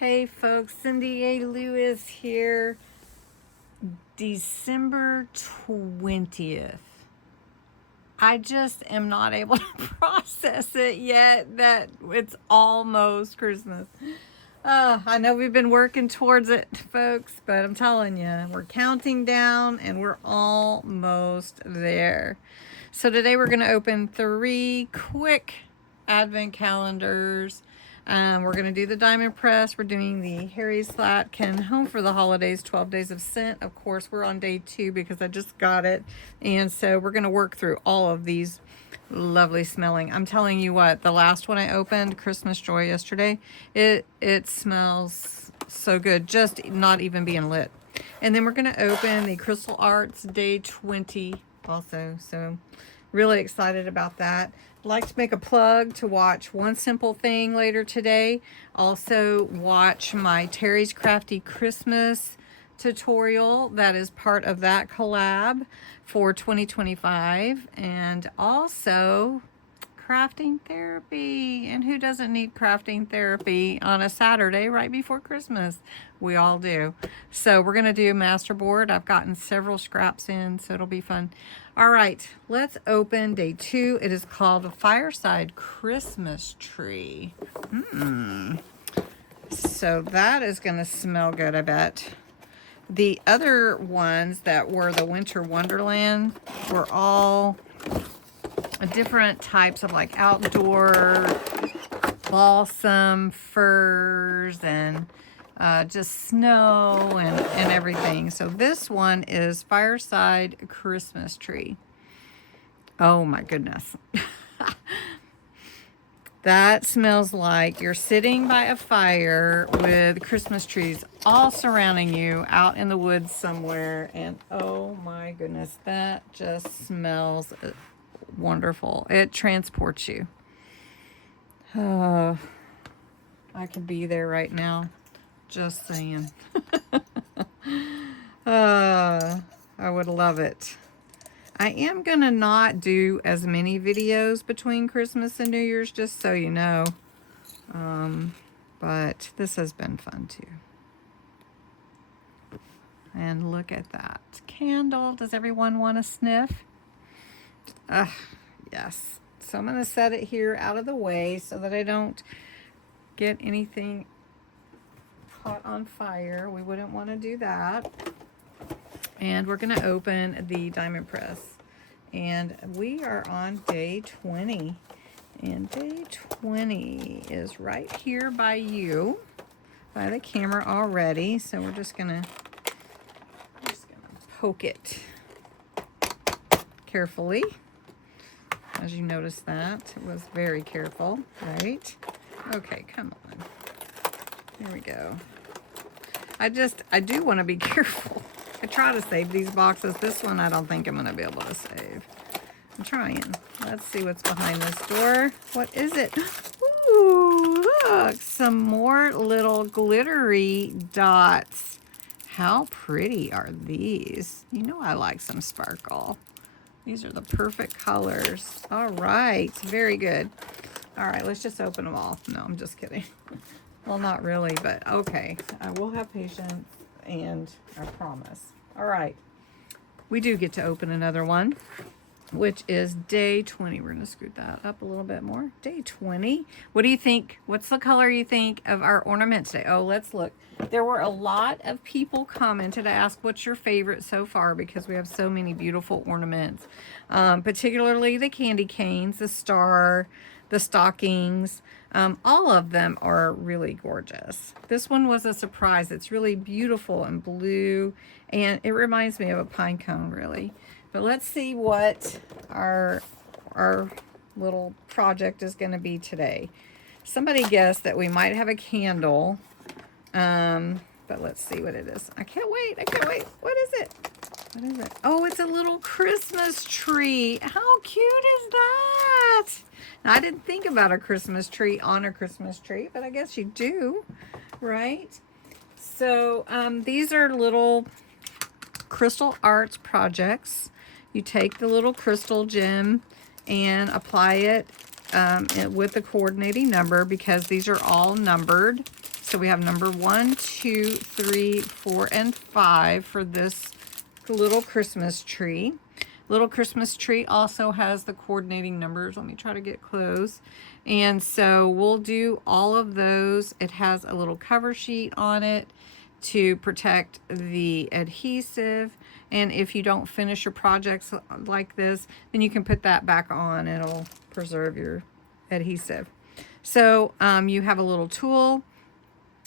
Hey folks, Cindy A. Lewis here. December 20th. I just am not able to process it yet that it's almost Christmas. I know we've been working towards it, folks, but I'm telling you, we're counting down and we're almost there. So today we're going to open 3 quick advent calendars. We're going to do the diamond press. We're doing the Harry Slatkin Home for the Holidays 12 Days of Scent. Of course, we're on day 2 because I just got it. And so we're going to work through all of these lovely smelling. I'm telling you what, the last one I opened, Christmas Joy, yesterday, it smells so good, just not even being lit. And then we're going to open the Crystal Arts day 20 also. So really excited about that. I'd like to make a plug to watch One Simple Thing later today. Also watch my Terry's Crafty Christmas tutorial that is part of that collab for 2025. And also crafting therapy. And who doesn't need crafting therapy on a Saturday right before Christmas? We all do. So we're going to do masterboard. I've gotten several scraps in, so it'll be fun. All right, let's open day 2. It is called a Fireside Christmas Tree. So that is going to smell good, I bet. The other ones that were the Winter Wonderland were all different types of like outdoor balsam, firs, and just snow and everything. So this one is Fireside Christmas Tree. Oh my goodness. That smells like you're sitting by a fire with Christmas trees all surrounding you out in the woods somewhere. And oh my goodness, that just smells wonderful. It transports you. Oh, I could be there right now. Just saying. I would love it. I am going to not do as many videos between Christmas and New Year's, just so you know. But this has been fun too. And look at that candle. Does everyone want to sniff? Yes. So I'm going to set it here out of the way so that I don't get anything caught on fire. We wouldn't want to do that. And we're going to open the diamond press. And we are on day 20. And day 20 is right here by you, by the camera already. So we're just going to poke it carefully. As you notice that, it was very careful, right? Okay, come on. Here we go. I do want to be careful. I try to save these boxes. This one I don't think I'm going to be able to save. I'm trying. Let's see what's behind this door. What is it? Ooh, look, some more little glittery dots. How pretty are these? You know I like some sparkle. These are the perfect colors. All right, very good. All right, let's just open them all. No, I'm just kidding. Well, not really, but okay. I will have patience, and I promise. All right, we do get to open another one, which is day 20. We're going to scoot that up a little bit more. Day 20. What do you think? What's the color you think of our ornament today? Oh, let's look. There were a lot of people commented to ask what's your favorite so far, because we have so many beautiful ornaments, particularly the candy canes, the star, the stockings. All of them are really gorgeous. This one was a surprise. It's really beautiful and blue, and it reminds me of a pine cone, really. But let's see what our little project is going to be today. Somebody guessed that we might have a candle, but let's see what it is. I can't wait. I can't wait. What is it? What is it? Oh, it's a little Christmas tree. How cute is that? Now, I didn't think about a Christmas tree on a Christmas tree, but I guess you do, right? So these are little Crystal Arts projects. You take the little crystal gem and apply it with the coordinating number, because these are all numbered. So we have number 1, 2, 3, 4, and 5 for this little Christmas tree. Little Christmas tree also has the coordinating numbers. Let me try to get close. And so we'll do all of those. It has a little cover sheet on it to protect the adhesive. And if you don't finish your projects like this, then you can put that back on. It'll preserve your adhesive. So you have a little tool.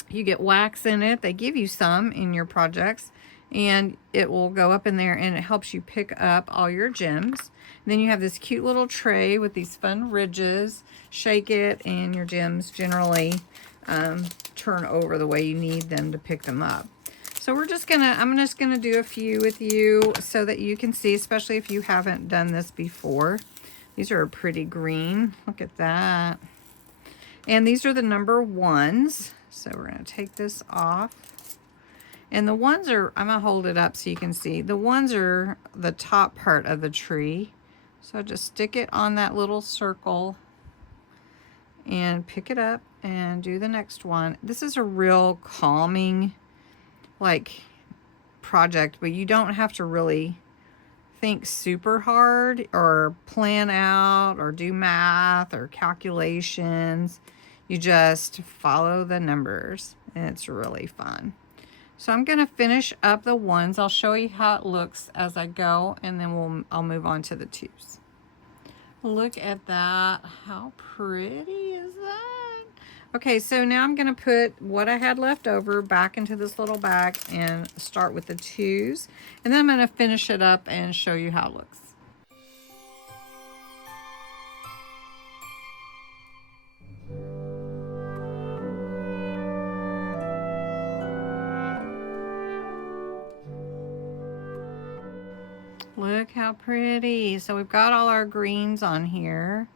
You get wax in it. They give you some in your projects, and it will go up in there and it helps you pick up all your gems. And then you have this cute little tray with these fun ridges. Shake it and your gems generally turn over the way you need them to pick them up. So I'm just gonna do a few with you so that you can see, especially if you haven't done this before. These are a pretty green. Look at that. And these are the number 1s. So we're gonna take this off. And the 1s are, I'm gonna hold it up so you can see. The 1s are the top part of the tree. So just stick it on that little circle and pick it up and do the next one. This is a real calming project, but you don't have to really think super hard or plan out or do math or calculations. You just follow the numbers and it's really fun. So I'm going to finish up the 1s. I'll show you how it looks as I go, and then I'll move on to the 2s. Look at that. How pretty is that? Okay, so now I'm going to put what I had left over back into this little bag and start with the 2s. And then I'm going to finish it up and show you how it looks. Look how pretty. So we've got all our greens on here,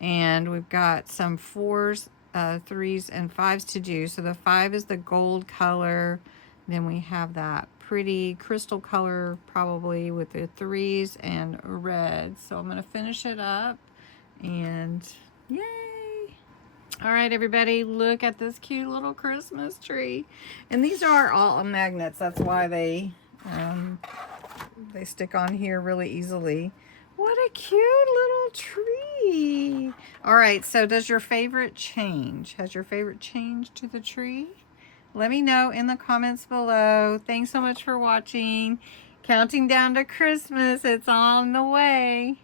and we've got some 4s, 3s, and 5s to do. So the 5 is the gold color. Then we have that pretty crystal color probably with the 3s and red. So I'm going to finish it up, and yay! All right, everybody, look at this cute little Christmas tree. And these are all magnets. That's why they stick on here really easily. What a cute little tree. All right, so does your favorite change? Has your favorite changed to the tree? Let me know in the comments below. Thanks so much for watching. Counting down to Christmas. It's on the way.